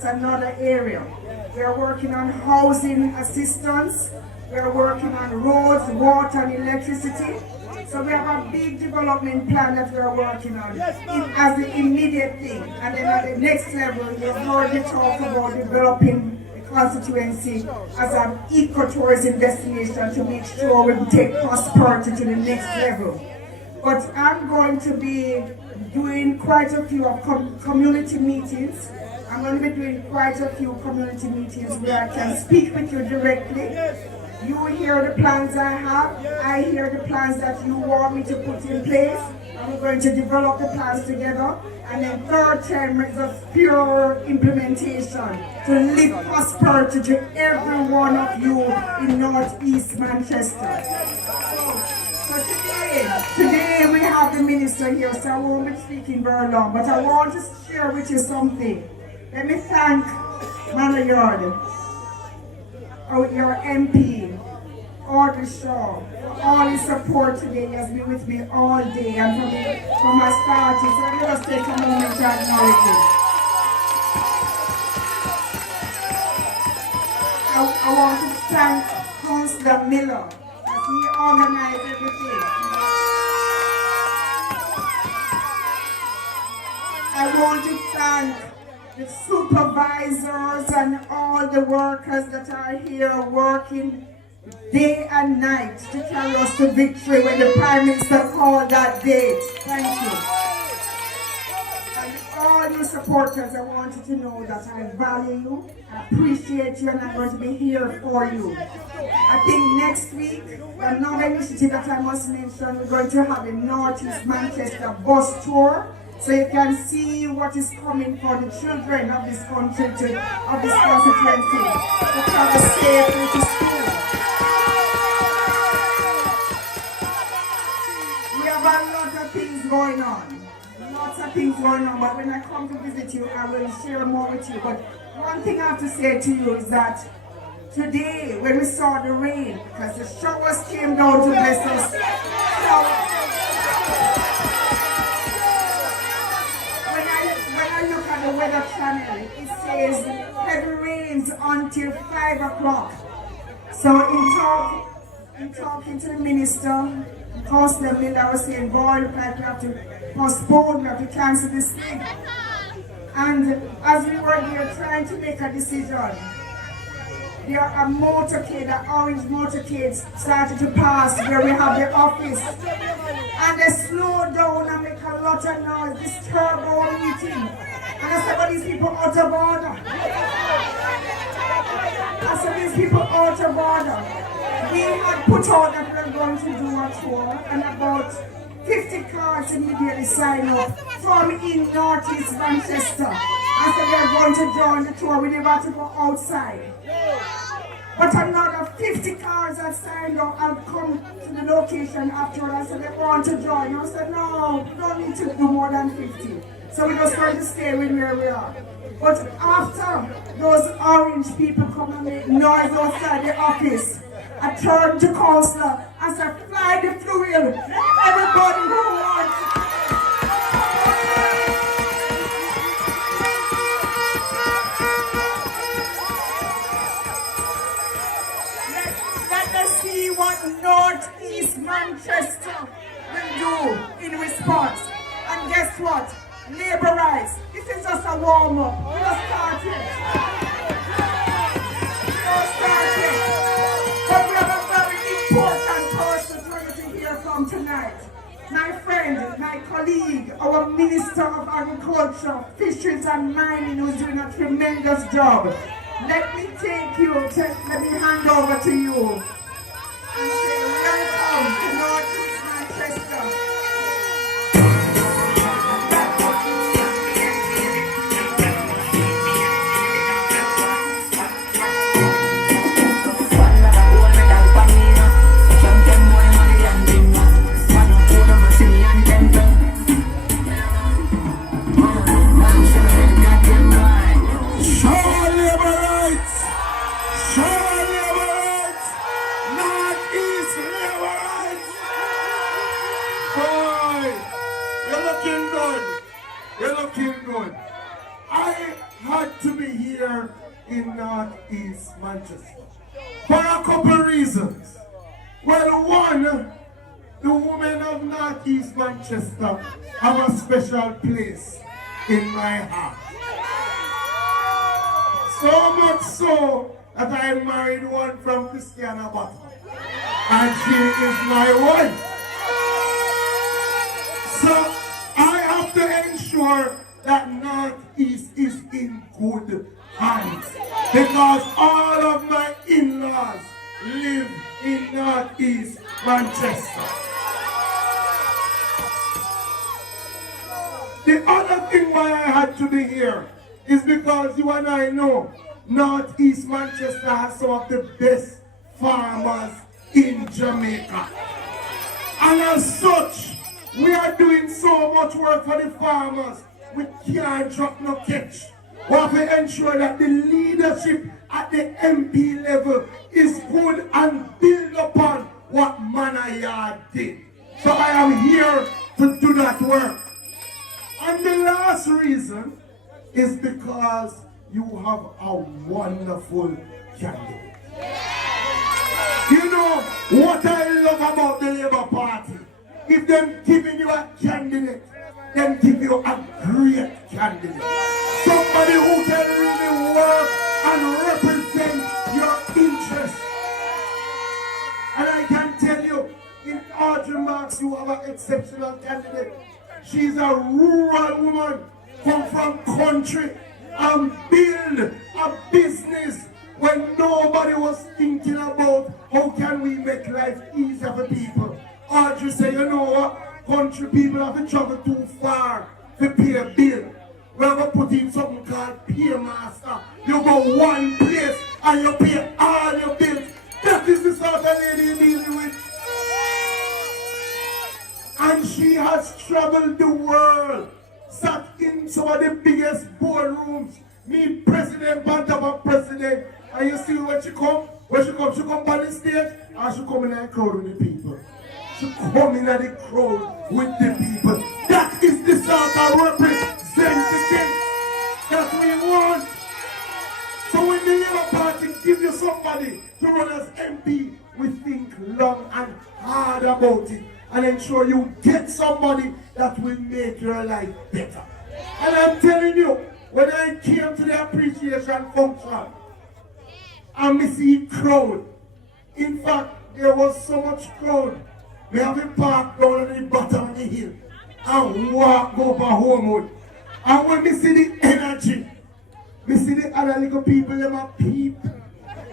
Another area. We are working on housing assistance. We are working on roads, water, and electricity. So we have a big development plan that we are working on as the immediate thing. And then at the next level, we've already talked about developing the constituency as an ecotourism destination to make sure we take prosperity to the next level. But I'm going to be doing quite a few of community meetings. I'm going to be doing quite a few community meetings where I can speak with you directly. You hear the plans I have, I hear the plans that you want me to put in place, and we're going to develop the plans together. And then third term is a pure implementation to live prosperity to every one of you in Northeast Manchester. So today we have the minister here, so I won't be speaking very long, but I want to share with you something. Let me thank Ministerial, your MP, Audrey, for all his support today. He has been with me all day and from my starting. So let me just take a moment to acknowledge him. I want to thank Councillor Miller as he organized everything. I want to thank the supervisors and all the workers that are here working day and night to carry us to victory when the Prime Minister called that date. Thank you. And all you supporters, I want you to know that I value you, I appreciate you, and I'm going to be here for you. I think next week, another initiative that I must mention, we're going to have a Northeast Manchester bus tour. So you can see what is coming for the children of this country, of this constituency, to travel safely to school. We have a lot of things going on. Lots of things going on, but when I come to visit you, I will share more with you. But one thing I have to say to you is that today, when we saw the rain, because the showers came down to bless us, the weather channel, it says heavy rains until 5 o'clock. So in talking to the minister, Councillor Miller was saying, boy, we have to postpone, we have to cancel this thing. And as we were here trying to make a decision, there are a motorcade, an orange motorcade started to pass where we have the office. And they slowed down and make a lot of noise, disturb our meeting. And I said, but these people out of order. I said, these people out of order. We had put out that we were going to do a tour, and about 50 cars immediately signed up from in Northeast Manchester. I said, we are going to join the tour. We never have to go outside. But another 50 cars have signed up and come to the location afterward. I said, they want to join. I said, no, we don't need to do more than 50. So we're just going to stay with where we are. But after those orange people come and make noise outside the office, I turned to Councillor and said, fly the fluid. Everybody who wants. Let us see what Northeast Manchester will do in response. And guess what? Labour rights. This is just a warm-up. We don't start yet. We don't start yet. But we have a very important person for you to hear from tonight. My friend, my colleague, our Minister of Agriculture, Fisheries and Mining, who's doing a tremendous job. Let me hand over to you and say welcome to Northeast Manchester. You're looking good. I had to be here. here in Northeast Manchester. For a couple reasons. Well, one, the women of Northeast Manchester have a special place in my heart. So much so that I married one from Christiana, and she is my wife. So I have to ensure that Northeast is in good hands, because all of my in-laws live in Northeast Manchester. The other thing why I had to be here is because you and I know Northeast Manchester has some of the best farmers in Jamaica. And as such, we are doing so much work for the farmers. We can't drop no catch. We have to ensure that the leadership at the MP level is good and build upon what Manayard did. So I am here to do that work. And the last reason is because you have a wonderful candidate. You know what I love about the Labour Party? If they're giving you a candidate, then give you a great candidate. Somebody who can really work and represent your interests. And I can tell you, in Audrey Marks, you have an exceptional candidate. She's a rural woman, come from country, and build a business when nobody was thinking about how can we make life easier for people. Audrey said, you know what? Country people have to travel too far to pay a bill. We have to put in something called Paymaster. You go one place and you pay all your bills. That is the sort of lady you're dealing with. And she has traveled the world, sat in some of the biggest boardrooms, meet president, Bantaba president, and you see when she come? When she come on the stage, and she come in the crowd with the people. She come in the crowd with the people. That is the sort of representative that we want. So when the Labour Party give you somebody to run as MP, we think long and hard about it and ensure you get somebody that will make your life better. And I'm telling you, when I came to the appreciation function, and we see crowd. In fact, there was so much crowd. We have a park down at the bottom of the hill and walk over Homewood. And when we see the energy, we see the other little people, them a peep.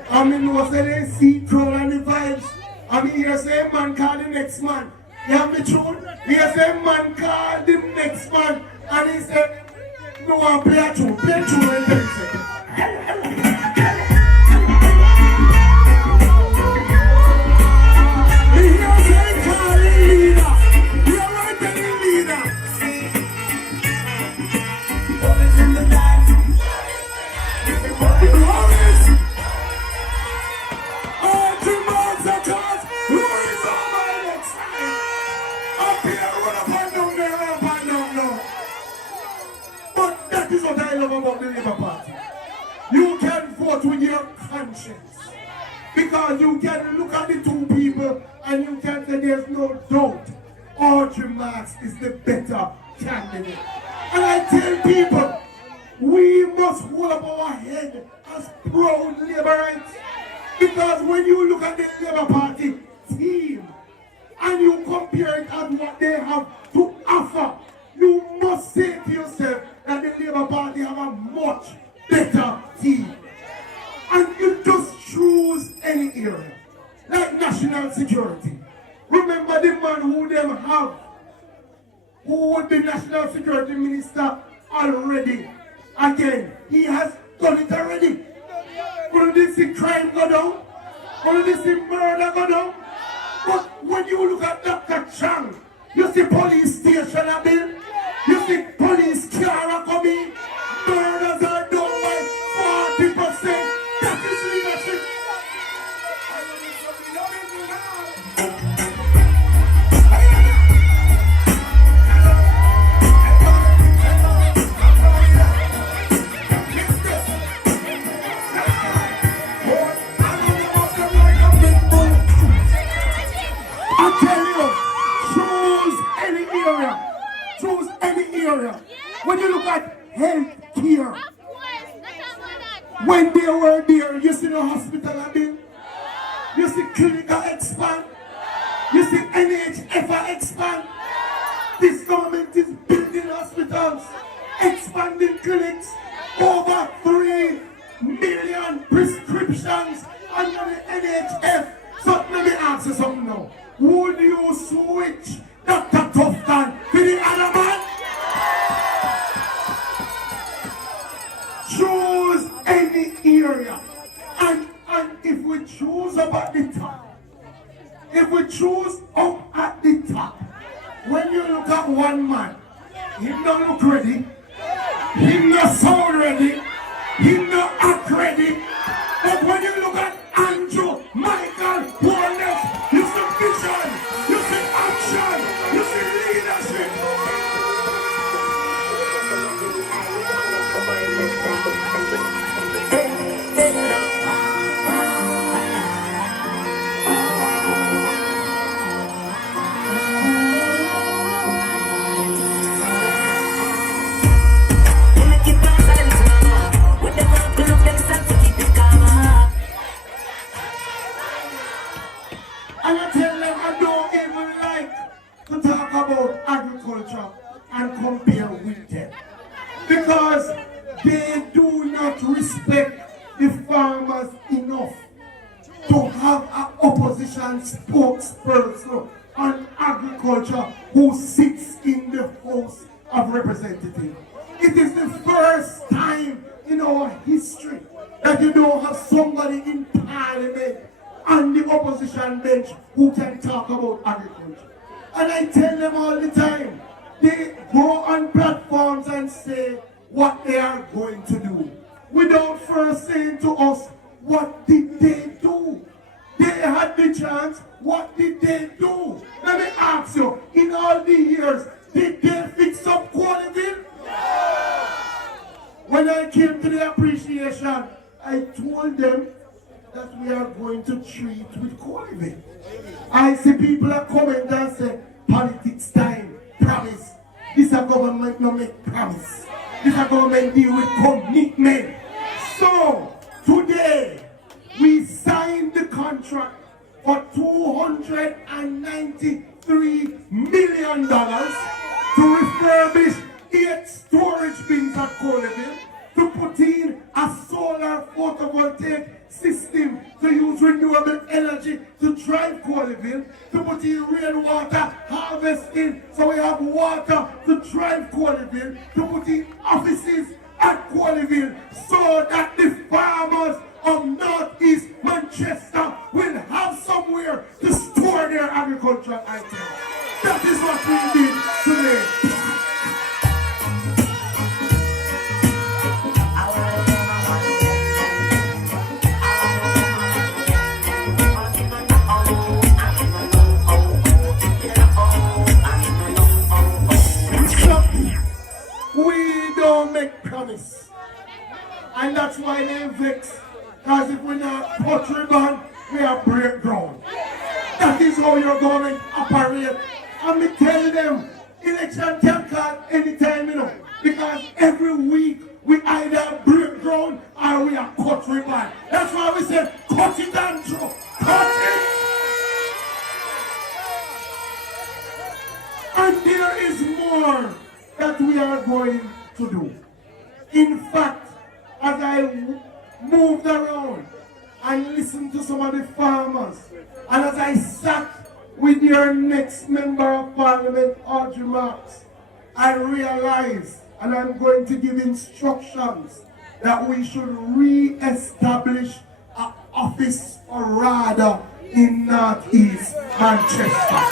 I mean, know say they see crowd and the vibes. I mean, you say man call the next man. You have the tune? You say man call the next man. And he said, no one play a tune. Play a tune in 10 seconds. About the Labour Party. You can vote with your conscience because you can look at the two people and you can say there's no doubt Audrey Marks is the better candidate. And I tell people, we must hold up our head as proud Labourites, because when you look at the Labour Party team and you compare it at what they have to offer, you must say to yourself that the Labour Party have a much better team. And you just choose any area, like national security. Remember the man who them have, who would be national security minister already. Again, he has done it already. Couldn't you see crime go down? Couldn't you see murder go down? But when you look at Dr. Chang, you see police station a bill. You see police car coming, murders are done by 40%. That is leadership. When they were there, you see no hospital have been. You see clinical expand. You see NHF expand. This government is building hospitals, expanding clinics, over 3 million prescriptions under the NHF. So let me ask you something now. Would you switch Dr. Tufton to the other man? Choose any area. And if we choose up at the top, if we choose up at the top, when you look at one man, he don't look ready, he not sound ready, he not act ready. But when you look at Andrew, Michael, Wallace, you see vision, you see action, you see leadership. And I tell them I don't even like to talk about agriculture and compare with them. Because they do not respect the farmers enough to have an opposition spokesperson on agriculture who sits in the House of Representatives. It is the first time in our history that you don't have somebody in Parliament on the opposition bench who can talk about agriculture. And I tell them all the time, they go on platforms and say what they are going to do, without first saying to us, what did they do? They had the chance, what did they do? Let me ask you, in all the years, did they fix up Quality? When I came to the appreciation, I told them that we are going to treat with Quality. I see people are comment and say, politics time, promise. This a government no make promise. This a government deal with commitment. So, today, we signed the contract for $293 million to refurbish 8 storage bins at Colville, to put in a solar photovoltaic system to use renewable energy to drive Colville, to put in rainwater harvesting so we have water to drive Colville, to put in offices at Colville so that the farmers of Northeast Manchester will have somewhere to store their agricultural items. That is what we did today. We don't make promise. And that's why they vex. Because if we're not touch ribbon, we are break ground. That is how your government operate. And me tell them, election can call anytime, you know. Because every week we either break ground or we are cut ribbon. That's why we say, cut it down, Joe. Cut it. And there is more that we are going to do. In fact, as I moved around and listened to some of the farmers, and as I sat with your next member of parliament, Audrey, I realized, and I'm going to give instructions, that we should re-establish an office or rather in Northeast Manchester.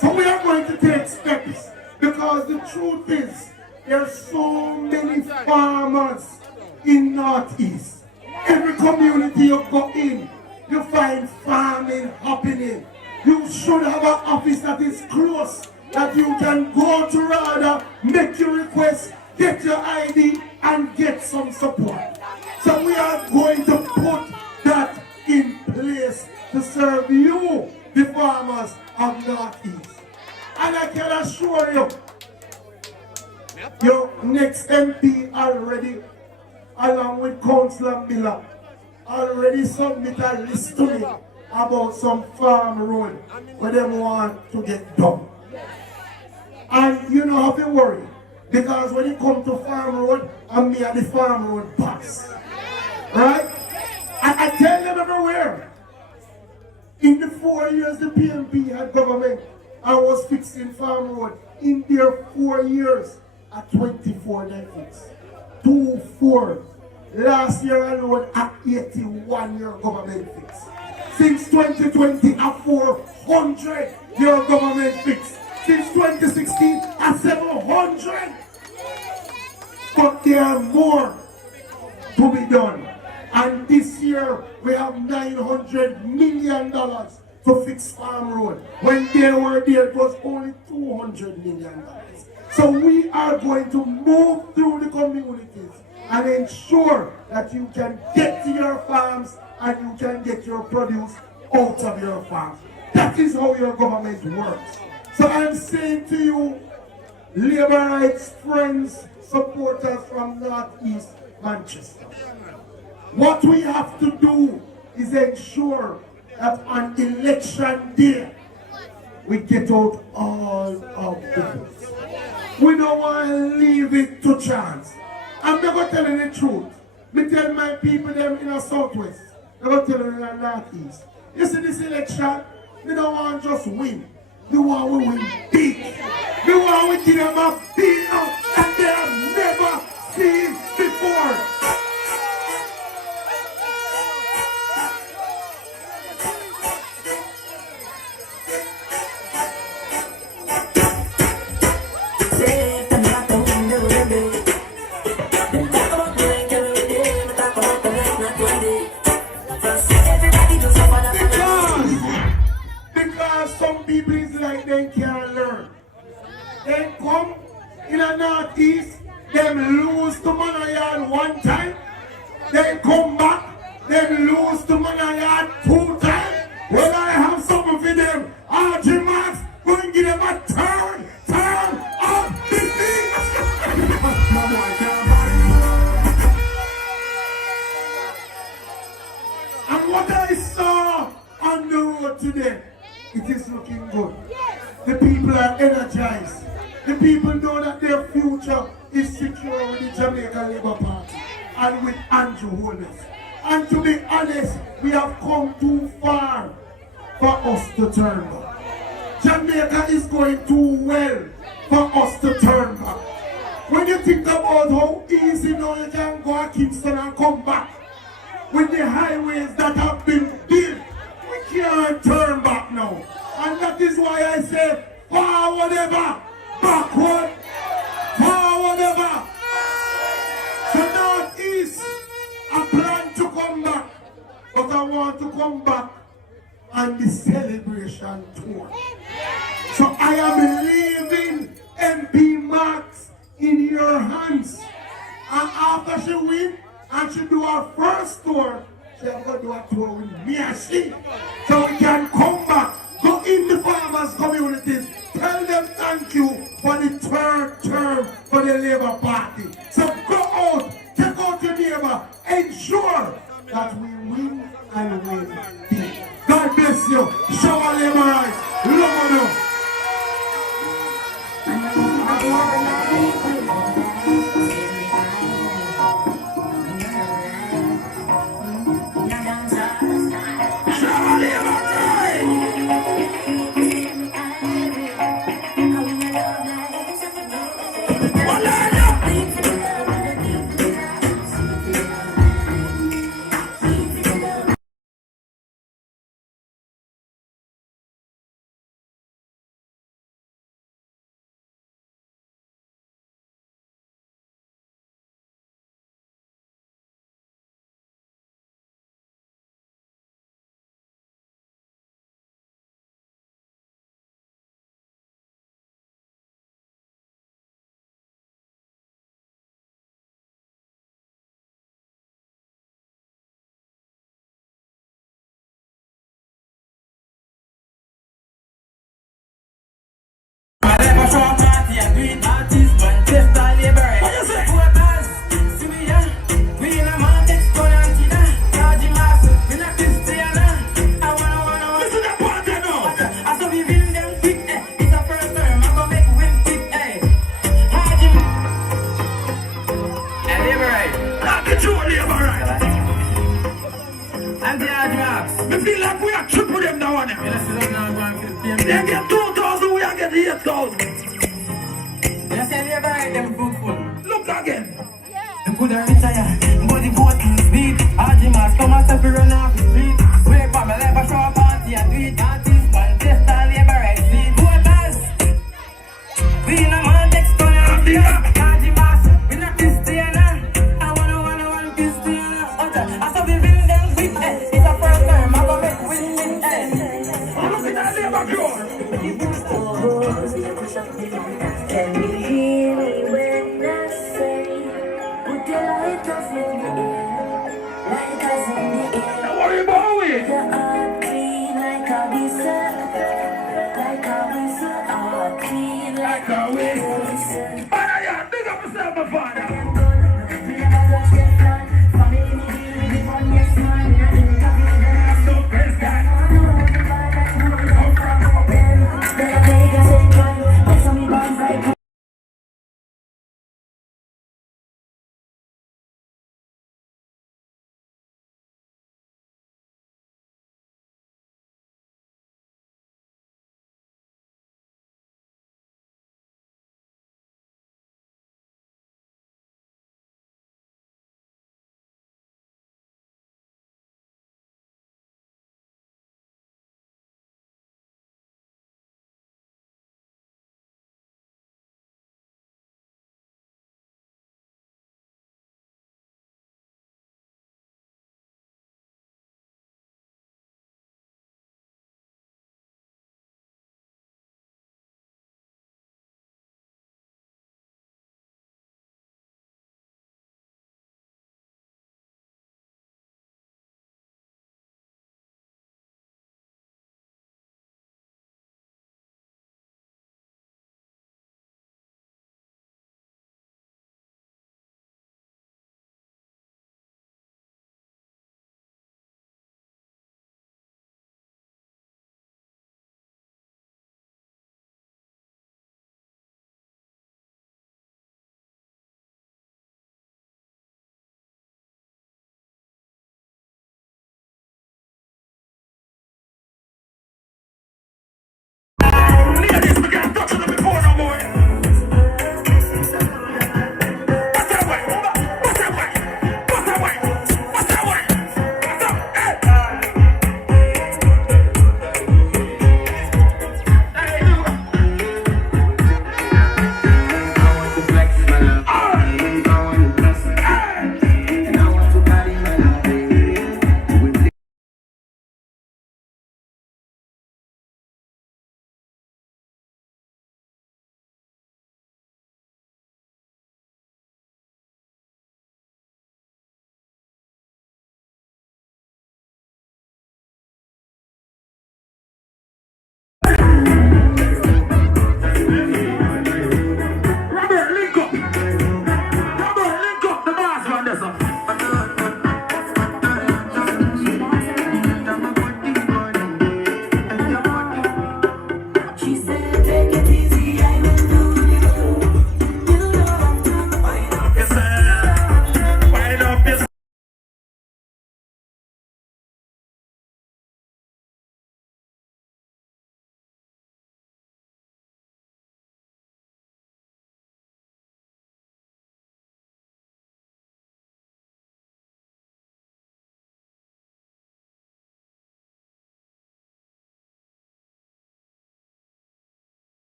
So we are going to take steps, because the truth is there are so many farmers in Northeast. Every community you go in, you find farming happening. You should have an office that is close, that you can go to rather, make your request, get your ID, and get some support. So we are going to put that in place to serve you, the farmers of Northeast. And I can assure you, your next MP already, along with Councillor Miller, already submit a list to me about some farm road where they want to get done. And you don't have to worry, because when it comes to farm road, I'm me at the farm road boss. Right? I tell them everywhere, in the 4 years the PMP had government, I was fixing farm road. In their 4 years, at 24 fix. 2-4. Last year alone, at 81 year government fix. Since 2020, at 400 year government fix. Since 2016, at 700. But there are more to be done. And this year, we have $900 million to fix farm road. When they were there, it was only $200 million. So we are going to move through the communities and ensure that you can get to your farms and you can get your produce out of your farms. That is how your government works. So I'm saying to you, labor rights friends, supporters from Northeast Manchester, what we have to do is ensure that on election day, we get out all of the votes. We don't want to leave it to chance. I'm never telling the truth. Me tell my people them in the Southwest. I'm never telling them in the Northeast. You see this election, we don't want to just win. We want to win big. We want to give them a big up that they have never seen before. They can't learn. They come in the Northeast, them lose to Monayard one time, they come back, them lose to Monayard 2 times. Well, I have something for them. Audrey Max, go and give them a turn of the thing. And what I saw on the road today, it is looking good. The people are energized. The people know that their future is secure with the Jamaica Labour Party and with Andrew Holness. And to be honest, we have come too far for us to turn back. Jamaica is going too well for us to turn back. When you think about how easy now you can go to Kingston and come back, with the highways that have been built, we can't turn back now. And that is why I say, forward ever, backward, forward ever. So Northeast, I plan to come back, but I want to come back on the celebration tour. So I am leaving MP Max in your hands. And after she win, and she do her first tour, she have to do a tour with me and she. So we can come back. Go in the farmers' communities, tell them thank you for the 3rd term for the Labour Party. So go out, take out your neighbor, ensure that we win and win big. God bless you. Show our Labour rights. Love you. the 8,000. You say they buy them fruitful. Look again. You could have retired, but the vote is beat. Audrey must come and step run off the street. Wake up my life, I show a party and tweet. Artists, Manchester, labor right seat. Voters, we in a man text on your feet. Audrey must, we not Christiana. I wanna Christiana. I saw we win them quick. It's a first time, I'm gonna make win. Look at that labor crowd. Can you hear me when I say, put your lighters in the air, lighters in the air. Don't worry about it. The heart clean like a whistle, like a whistle. Heart clean like a whistle. Man, big up yourself, my friend.